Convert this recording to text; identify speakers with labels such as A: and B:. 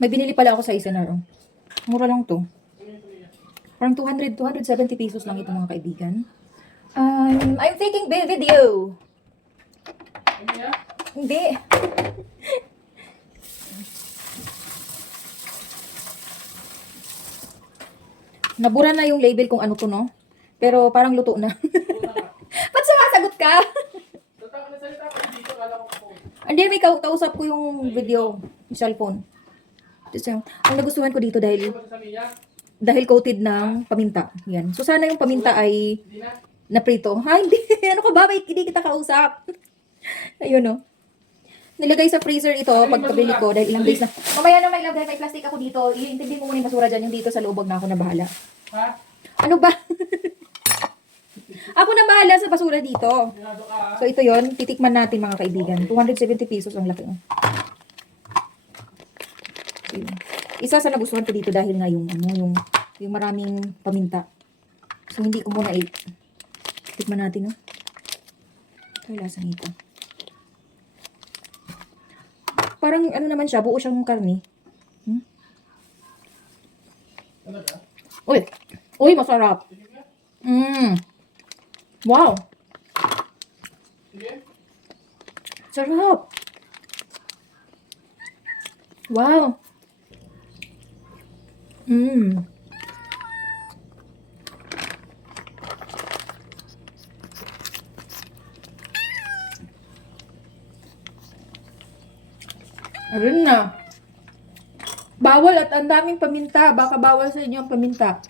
A: May binili pala ako sa Isenaro. Mura lang to. Parang 200, 270 pesos lang ito mga kaibigan. Um, I'm taking video. Hindi. Nabura na yung label kung ano to, no? Pero parang luto na. Ba't sumasagot ka? Hindi, may kau- kausap ko yung video, yung cellphone. Yung- ang nagustuhan ko dito dahil dahil coated ng paminta. Yan. So sana yung paminta ay naprito. Ha, hindi. ano ka ba? May, hindi kita kausap. Ayun, no. Nilagay sa freezer ito pagkabili ko dahil ilang days na. Mamaya na may love may plastic ako dito. Iintindi mo muna yung basura dyan. Yung dito sa lubog na ako na bahala.
B: Ha?
A: Ano ba? ako na bahala sa basura dito. So ito yon titikman natin mga kaibigan. 270 pesos ang laki. Isa sa nagustuhan ko dito dahil nga yung ano, yung yung maraming paminta. So hindi ko muna i tikman natin, no. Ito yung lasa nito. Parang ano naman siya, buo siyang karne. Hmm? Uy! Uy, masarap! Mmm! Wow! Sarap! Wow! Mmm. Ayun na. Bawal at ang daming paminta. Baka bawal sa inyo ang paminta.